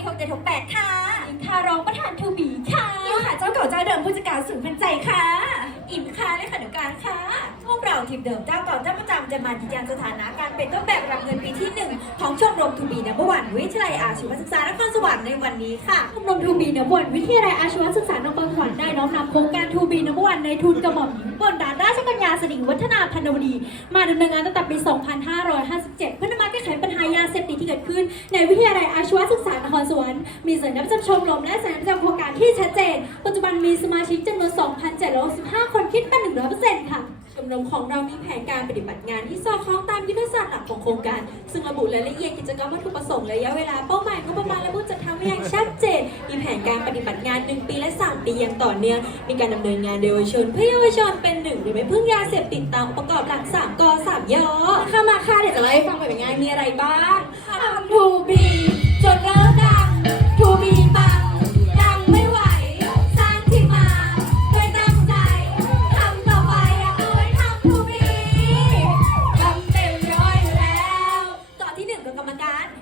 ปีหกเจ็ดหกแปดค่ะอินคารองประธานทูบีค่ะนิวค่ะเจ้าเก่าเจ้าเดิมผู้จัดการศูนย์พันใจค่ะ อินค่ะเลขานุการค่ะ พวกเราทีมเดิมเจ้าเก่าเจ้าประจำจะมายืนยันสถานะการเป็นต้นแบบรับเงินปีที่หนึ่งของชมรมทูบีนับวันวิทยาลัยอาชีวศึกษานครสวรรค์ในวันนี้ค่ะชมรมทูบีนวันวิทยาลัยอาชีวศึกษานครสวรรค์ได้น้อมนำโครงการทูบีนบวันในทุนกระหม่อมหญิง บนดาลราชกัญญาสิริวัฒนาพันวดี มาดำเนินงานตั้งแต่ปี 2557 เพื่อนำมาแก้ไขปัญหายาเสพติดที่เกิดขึ้น ในวิทยาลัยอาชีวศึกษานครสวรรค์มีสัญลักษณ์ประจำชมรมและสัญลักษณ์ประจำโครงการที่ชัดเจน ปัจจุบันมีสมาชิกจำนวน 2,715 คนคิดเป็น 100%ค่ะ รมของเรามีแผนการปฏิบัติงานที่สอดคล้องตามยุทธศาสตร์หลักของโครงการ ซึ่งระบุรายละเอียดกิจกรรมวัตถุประสงค์ระยะเวลาเป้าหมายงบประมาณและผู้จัดทำไว้อย่างชัดเจน มีแผนการปฏิบัติงาน 1 ปีและ 3 ปีอย่างต่อเนื่องมีการดำเนินงานโดยเยาวชนเพื่อเยาวชนเป็นหนึ่งโดยไม่พึ่งยาเสพติดตามองค์ประกอบหลัก3ก3ยอข้ามาค่ะเดี๋ยวจะเล่าให้ฟังแบบง่ายมีอะไรบ้าง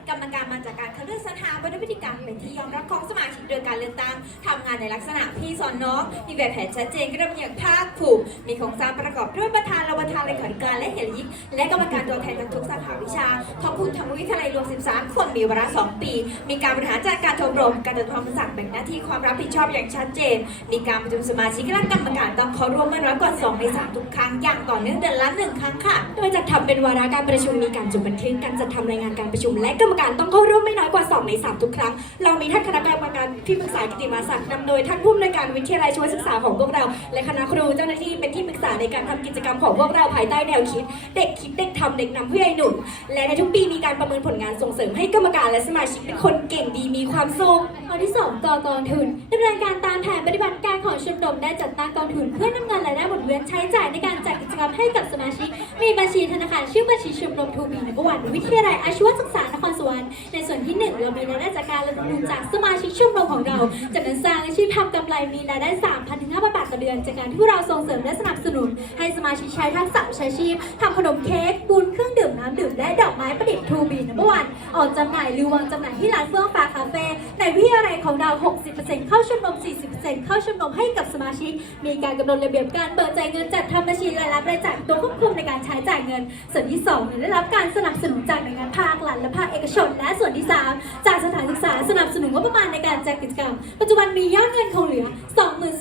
กรรมการมาจากการคัดเลือกสรรหาไปด้วยพฤติกรรเป็นที่ยอมรับของสมาชิกโดยการเลือกตั้งทำงานในลักษณะพี่สอนน้องมีแบบแผนชัดเจนกระทำอย่างภาคภูมิมีโครงสร้างประกอบด้วยประธานรองประธานเลขาธิการและเหรยิกและกรรมการตัวแทนจากทุกสาขาวิชาท้องคุณทั้งวิทยาลัยรวม 13 คนมีวาระ2ปี มีการบริหารจัดการชมรมการจัดทำสั่งแบ่งหน้าที่ความรับผิดชอบอย่างชัดเจน มีการประชุมสมาชิกและกรรมการต้องเข้าร่วมไม่น้อยกว่า2ใน3ทุกครั้งอย่างต่อเนื่องเดือนละหนึ่งครั้งค่ะ โดยจัดทำเป็นวาระการประชุมมีการจดบันทึกการจัดทำรายงานการประชุมและกรรมการต้องเข้าร่วมไม่น้อยกว่า 2 ใน 3 ทุกครั้ง เรามีท่านคณะกรรมการที่ปรึกษากิติมาศักดิ์นำโดยท่านผู้อำนวยการวิทยาลัยช่วยศึกษาของพวกเรา และคณะครูเจ้าหน้าที่เป็นที่ปรึกษาในการทำกิจกรรมของพวกเราภายใต้แนวคิด เด็กคิดเด็กทำเด็กนำผู้ใหญ่หนุน และในทุกปีมีการประเมินผลงานส่งเสริมให้กรรมการและสมาชิกเป็นคนเก่งดีมีความสุขข้อที่2กกองทุนดำเนินการตามแผนปฏิบัติการของชมรมได้จัดตั้งกองทุนเพื่อนำเงินรายได้หมุนเวียนใช้จ่ายในการ จัดกิจกรรมให้กับสมาชิก มีบัญชีธนาคารชื่อบัญชีชมรมทูบีนบวันวิทยาลัยอาชีวศึกษานครสวรรค์ในส่วนที่หนึ่งเรามีรายได้จากการระดมทุนจากสมาชิกชมรมของเราจากนั้นสร้างอาชีพทำกำไรมีรายได้3,000ถึง5,000บาทต่อเดือน จากการที่พวกเราส่งเสริมและสนับสนุน ให้สมาชิกใช้ทักษะวิชาชีพทำขนมเค้กปูนเครื่องดื่มน้ำดื่มและดอกไม้ประดิษฐ์ทูบีนบวันออกจำหน่ายหรือวางจำหน่ายที่ร้านเฟื่องฟ้าคาเฟ่ในวิทยาลัยของเรา 60%เข้าชมรม40 เข้าชมรมให้กับสมาชิก มีการกำหนดระเบียบการเบิกจ่ายเงินจัดทำบัญชีรายรับรายจ่ายตัวควบคุมในการใช้จ่ายเงิน ส่วนที่2ได้รับการสนับสนุนจากหน่วยงานภาครัฐและภาคเอกชน และส่วนที่ 3 จากสถานศึกษาสนับสนุนงบประมาณในการจัดกิจกรรม ปัจจุบันมียอดเงินคงเหลือ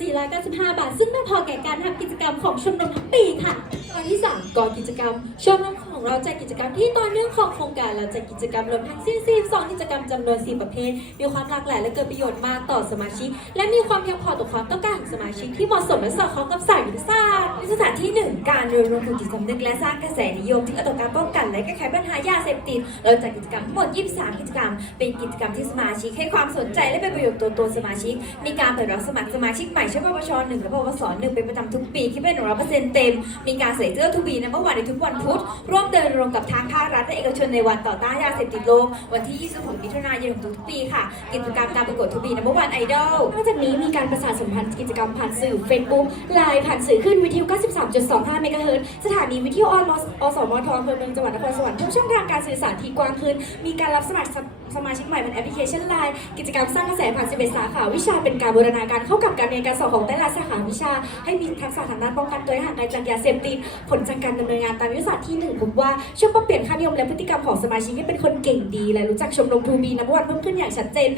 4,95 บาท ซึ่งไม่พอแก่การทำกิจกรรมของชมรมทั้งปีค่ะ ตอนที่ 3ก่อนกิจกรรม ชมรมของเราจัดกิจกรรมที่ต่อเนื่องของโครงการเราจัดกิจกรรมรวมทั้งสิ้น42กิจกรรมจำนวน 4 ประเภท มีความหลากหลายและเกิดประโยชน์มากต่อสมาชิก และมีความเพียงพอต่อความต้องการของสมาชิกที่เหมาะสมและสอดคล้องกับสายยุทธศาสตร์ยุทธศาสตร์ที่หนึ่งการเรียนรู้จิตสำนึกและสร้างกระแสนิยมที่เอื้อต่อการป้องกันและแก้ไขปัญหายาเสพติด เราจัดกิจกรรมทั้งหมด 23 กิจกรรม เป็นกิจกรรมที่สมาชิกให้ความสนใจและเป็นประโยชน์ต่อตัวสมาชิก มีการเปิดรับสมัครสมาชิกใหม่ชั้นปวชหนึ่งและปวสหนึ่งเป็นประจำทุกปีคิดเป็น100%เปอร์เซ็นต์เต็ม มีการใส่เสื้อทูบีในเมื่อวันในทุกวันพุธร่วมเดินรณรงค์กับทางภาครัฐและเอกชนในวันต่อต้านยาเสพติดโลก วันที่ 26 มิถุนายนของทุกปีค่ะ กิจกรรมการประกวดทูบีในเมื่อวันไอดอลนอกจากนี้มีการประชานสัมพันธ์กิจกรรมผ่านสื่อ Facebook ไลน์ผ่านสื่อขึ้นวิทยุ 93.25 เมกะเฮิรตซ์สถานีวิทยุออนมอสมทอำเภอเมืองจังหวัดนครสวรรค์ทุกช่องทางการสื่อสารที่กว้างขึ้นมีการรับสมัครสมาชิกใหม่ผ่านแอปพลิเคชันไลน์กิจกรรมสร้างกระแสผ่าน11สาขาวิชาเป็นการบูรณาการเข้ากับการเรียนการสอนของแต่ละสาขาวิชา ให้มีทักษะทางด้านป้องกันตัวห่างไกลจากยาเสพติดผลจากการดำเนินงานตามยุทธศาสตร์ที่หนึ่งพบว่าช่วยปรับเปลี่ยนค่านิยมและพฤติกรรมของสมาชิกให้เป็นคนเก่งดี และรู้จักชมรมทูบีนับวันเพิ่มขึ้นอย่างชัดเจน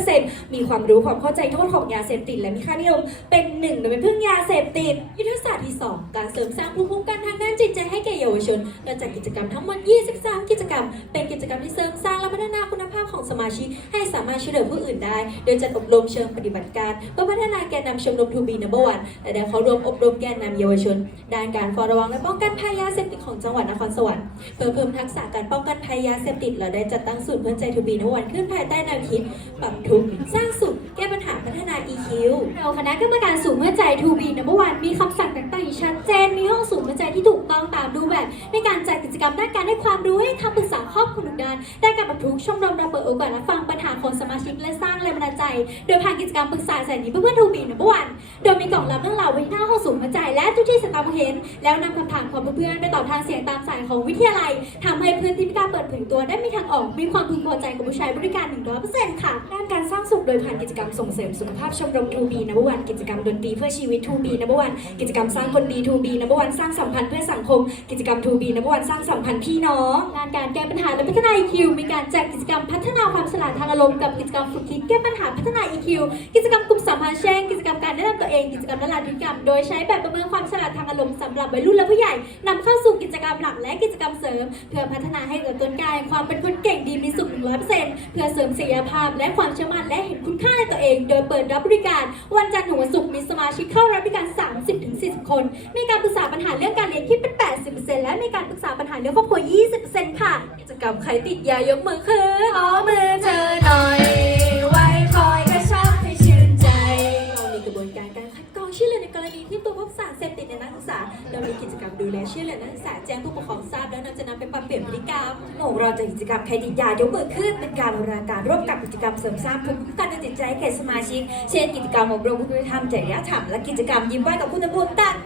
100%มีความรู้ความเข้าใจโทษของยาเสพติดและมีค่านิยมเป็นหนึ่งโดยไม่พึ่งยาเสพติดยุทธศาสตร์ที่ 2 การเสริมสร้างภูมิคุ้มกันทางด้านจิตใจให้แก่เยาวชนเราจัดกิจกรรมทั้งหมด 23 กิจกรรม เป็นกิจกรรมที่เสริมสร้างและพัฒนาคุณภาพภาพของสมาชิกให้สามารถช่วยเหลือผู้อื่นได้ โดยจัดอบรมเชิงปฏิบัติการเพื่อพัฒนาแกนนำชมรมทูบีนับวันและได้เข้าร่วมอบรมแกนนำเยาวชน ด้านการเฝ้าระวังและป้องกันภัยยาเสพติดของจังหวัดนครสวรรค์เพื่อเพิ่มทักษะการป้องกันภัยยาเสพติดเราได้จัดตั้งศูนย์เพื่อนใจทูบีนับวันขึ้นภายใต้แนวคิดปรับทุกข์สร้างสุขแก้ปัญหาพัฒนา EQ เราคณะกรรมการศูนย์เพื่อนใจทูบีนับวันมีคำสั่งต่างๆชัดเจนมีห้องศูนย์เพื่อนใจที่ถูกต้องตามรูปแบบในการจัดกิจกรรมด้านการให้ความรู้ให้คำปรึกษาครอบคลุมด้านด้านการปรับทุกข์ชมรมเปิดโอกาสรับฟังปัญหาของสมาชิกและสร้างแรงบันดาลใจ โดยผ่านกิจกรรมปรึกษาแสนดีเพื่อเพื่อนทูบีนับวัน โดยมีกล่องรับเรื่องราวไว้หน้าห้องสูงหัวใจและทุกที่สตาร์เห็น แล้วนำคำถามของเพื่อนๆไปตอบทางเสียงตามสายของวิทยาลัยทำให้เพื่อนที่ไม่กล้าเปิดเผยตัวได้มีทางออก มีความพึงพอใจกับผู้ใช้บริการ 100%ค่ะด้านการสร้างสุขโดยผ่านกิจกรรมส่งเสริมสุขภาพชมรมทูบีนับวันกิจกรรมดนตรีเพื่อชีวิตทูบีนับวันกิจกรรมสร้างคนดีทูบีนับวันสร้างสัมพันธ์เพื่อสังคม กิจกรรมทูบีนับวันสร้างสัมพันธ์พี่น้องงานการแก้ปัญหาและพัฒนา EQ มีการจัดกิจกรรมพัฒนาความฉลาดทางอารมณ์กับกิจกรรมฝึกคิดแก้ปัญหาพัฒนา EQ กิจกรรมกลุ่มสัมพันธ์แช่งกิจกรรมการแนะนำตัวเองกิจกรรมละลายพฤติกรรม โดยใช้แบบประเมินความฉลาดทางอารมณ์สำหรับวัยรุ่นและผู้ใหญ่นำเข้าสู่กิจกรรมหลักและกิจกรรมเสริม เพื่อพัฒนาให้เกิดต้นกายความเป็นคนเก่งดีมีสุข100%เพื่อเสริมศักยภาพ และความเชื่อมั่นและเห็นคุณค่าในตัวเอง โดยเปิดรับบริการ วันจันทร์ถึงวันศุกร์มีสมาชิกเข้ารับบริการ 30-40 คน มีการปรึกษาปัญหาเรื่องการเรียนคิดเป็น 80%และมีการปรึกษาปัญหาเรื่องครอบครัว 20%ค่ะกิจกรรมใครติดยายกมือขึ้นมือเธอหน่อย ไว้คอยกระชับให้ชื่นใจ เรามีกระบวนการการคัดกรองชื่อเรียนในกรณีที่ตัวพบสารเสพติดในนักศึกษา เรามีกิจกรรมดูแลชื่อเรียนนักศึกษาแจ้งผู้ปกครองทราบแล้วนำจะนำไปปรับเปลี่ยนพฤติกรรมโอ้เราจะกิจกรรมใครติดยายกมือขึ้นเป็นการบูรณาการร่วมกับกิจกรรมเสริมสร้างภูมิคุ้มกันทางจิตใจแก่สมาชิก เช่นกิจกรรมอบรมคุณธรรมจริยธรรมและกิจกรรมยิ้มไหว้กับคุณบุญต่าง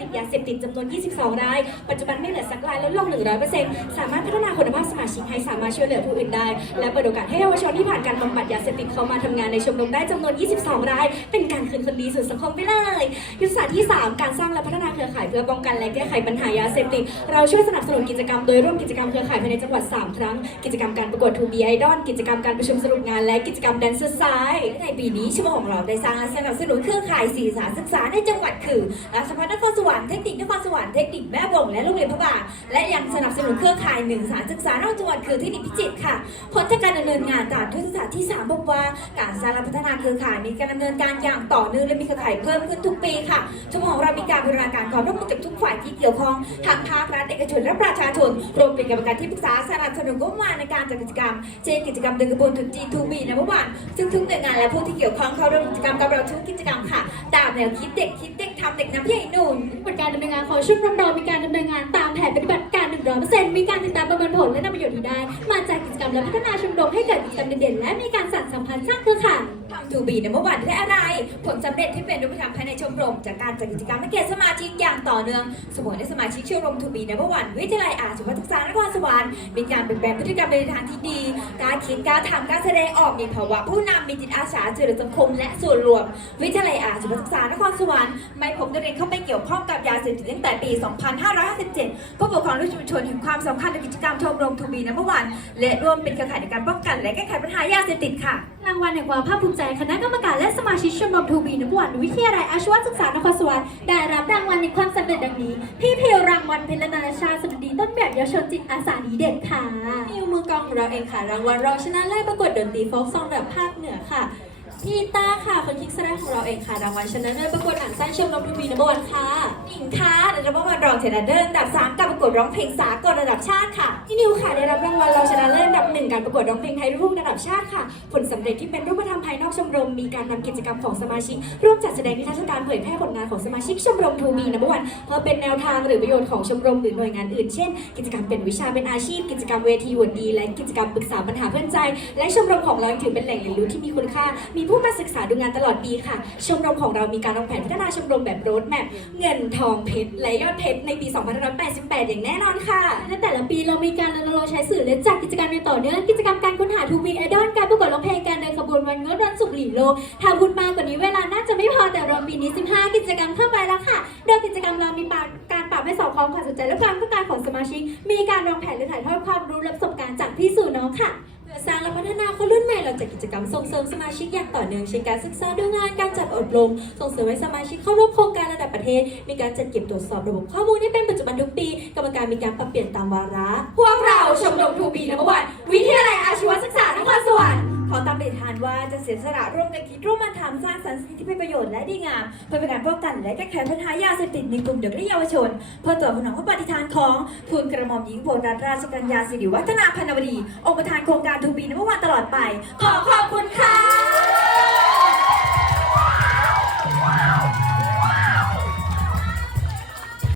ติดยาเสพติดจำนวน 22 ราย ปัจจุบันไม่เหลือสักรายลดลง 100%สามารถพัฒนาคุณภาพสมาชิกให้สามารถช่วยเหลือผู้อื่นได้ และเปิดโอกาสให้เยาวชนที่ผ่านการบำบัดยาเสพติดเข้ามาทำงานในชมรมได้จำนวน 22 ราย เป็นการคืนคนดีสู่สังคมไปเลยยุทธศาสตร์ที่ 3 การสร้างและพัฒนาเครือข่ายเพื่อป้องกันและแก้ไขปัญหายาเสพติด เราช่วยสนับสนุนกิจกรรมโดยร่วมกิจกรรมเครือข่ายภายในจังหวัด 3 ครั้ง กิจกรรมการประกวดทูบีไอดอลกิจกรรมการประชุมสรุปงานและกิจกรรมแดนเซอร์ไซด์ในปีนี้ชั่วโมของเราได้สร้างและสนับสนุนเครือข่ายสื่อสารศึกษาในจังหวัดคือราชภัฏนครสวรรค์เทคนิคนครสวรรค์เทคนิคแม่วงและโรงเรียนพระบาทและยังสนับสนุนเครือข่ายหนึ่งสารศึกษานอกจังหวัดคือเทคนิคพิจิตรค่ะผลจากการดำเนินงานตามยุทธศาสตร์ที่ 3 พบว่าการสร้างและพัฒนาเครือข่ายมีการดำเนินการอย่างต่อเนื่องและมีเครือข่ายเพิ่มขึ้นทุกปีค่ะชั่วโมงของเรามีการบูรณาการความร่วมมือกับทุกฝ่ายที่เกี่ยวข้องทั้งภาครัฐเอกชนและประชาชนรวมเป็นกรรมการที่ปรึกษาสนับสนุนงบประมาณในการจัดกิจกรรมเช่นกิจกรรมเดินกระบวนถึง G2B นเมื่อวานซึ่งทุกหน่วยงานและผู้ที่เกี่ยวข้องเข้าร่วมกิจกรรมกับเราทุกกิจกรรมค่ะ ตามแนวคิดเด็กคิดเด็กทำเด็กน้ำใหญ่หนุนผลการดำเนินงานของชุดรมดมีการดำเนินงานตามแผนปฏิบัติการ 100%มีการติดตามประเมินผลและนำประโยชน์ที่ได้ มาจากกิจกรรมและพัฒนาชมรมให้เกิดกิจกรรมเด่นๆและมีการสั่นสัมพันธ์สร้างเครือข่ายทำทูบีในเมื่อวานได้อะไร ผลสำเร็จที่เป็นรูปธรรมภายในชมรม จากการจัดกิจกรรมให้แก่สมาชิกอย่างต่อเนื่องสมุนในสมาชิกชมรมทูบีในเมื่อวานวิทยาลัยอาชีวศึกษานครสวรรค์มีการเปลี่ยนแปลงพฤติกรรมในทางที่ดี การคิดการทำการแสดงออกมีภาวะผู้นำมีจิตอาสาช่วยเหลือสังคม และส่วนรวม วิทยาลัยอาชีวศึกษานครสวรรค์ไม่พบนักเรียนเข้าไปเกี่ยวข้องกับยาเสพติดตั้งแต่ปี 2557 ผู้ปกครองและชุมชนเห็นความสำคัญในกิจกรรมชมรมทูบีในเมื่อวานและร่วมเป็นเครือข่ายในการป้องกันและแก้ไขปัญหายาเสพติดค่ะ รางวัลแห่งความภาคภูมิใจคณะกรรมการและสมาชิกชมรมทูบีนักวันวิทยาลัยอาชีวศึกษานครสวรรค์ได้รับรางวัลในความสำเร็จดังนี้ พี่เพลรางวัลเพลนานาชาติสดุดีต้นแบบเยาวชนจิตอาสาดีเด่นค่ะนิวมือกลองของเราเองค่ะรางวัลรองชนะเลิศประกวดดนตรีโฟล์กซองระดับภาคเหนือค่ะ พี่ต้าค่ะ คนคิกแสดงของเราเองค่ะรางวัลชนะเลิศประกวดหนังสั้นชมรมทูบีนบอร์วันค่ะหญิงค่ะได้รับรางวัลรองชนะเลิศอันดับสามการประกวดร้องเพลงสากลระดับชาติค่ะพี่นิวค่ะได้รับรางวัลรองชนะเลิศอันดับหนึ่งการประกวดร้องเพลงไทยลูกทุ่งระดับชาติค่ะ ผลสำเร็จที่เป็นรูปธรรมภายนอกชมรมมีการนำกิจกรรมของสมาชิก ร่วมจัดแสดงนิทรรศการเผยแพร่ผลงานของสมาชิกชมรมทูบีนบอร์วันเพื่อเป็นแนวทางหรือประโยชน์ของชมรมหรือหน่วยงานอื่นเช่น กิจกรรมเป็นวิชาเป็นอาชีพ กิจกรรมเวทีวันดี และกิจกรรมปรึกษาปัญหาเพื่อนใจ และชมรมของเรายังถือเป็นแหล่งเรียนรู้ที่มีคุณค่ามีผู้มาศึกษาดูงานตลอดปีค่ะ ชมรมของเรามีการวางแผนพัฒนาชมรมแบบโรดแมพเงินทองเพชรและยอดเพชรในปี 2588 อย่างแน่นอนค่ะในแต่ละปีเรามีการรณรงค์ใช้สื่อและจัดกิจกรรมต่อเนื่องกิจกรรมการค้นหาทูบีไอดอลการประกวดร้องเพลงการเดินขบวนวันงดวันสุขหลีโลถ้าพูดมากกว่านี้เวลาน่าจะไม่พอแต่รวมปีนี้ 15 กิจกรรมเข้าไปแล้วค่ะโดยกิจกรรมเรามีการปรับให้สอดคล้องความสนใจและความต้องการของสมาชิก มีการวางแผนและถ่ายทอดความรู้และประสบการณ์จากพี่สู่น้องค่ะ ร้างและพัฒนาคนรุ่นใหม่เราจัดกิจกรรมส่งเสริมสมาชิกอย่างต่อเนื่องเช่นการศึกษาดูงานการจัดอบรม ส่งเสริมให้สมาชิกเข้าร่วมโครงการระดับประเทศ มีการจัดเก็บตรวจสอบระบบข้อมูลนี้เป็นปัจจุบันทุกปี กรรมการมีการปรับเปลี่ยนตามวาระ พวกเราชมรมทูบีนัมวันวิทยาลัยอาชีวศึกษานครสวรรค์ ขอตามปฏิฐานว่าจะเสียสละร่วมกันคิดร่วมมาทำสร้างสรรค์สิ่งที่เป็นประโยชน์และดีงาม เพื่อเป็นการป้องกันและแก้ไขปัญหายาเสพติดในกลุ่มเด็กและเยาวชน เพื่อตัวผนองพระปฏิฐานของทูลกระหม่อมหญิงโบรานราชกัญญาสิริวัฒนาพันวดี องค์ประธานโครงการทูบีนเมวันตลอดไป ขอขอบคุณค่ะ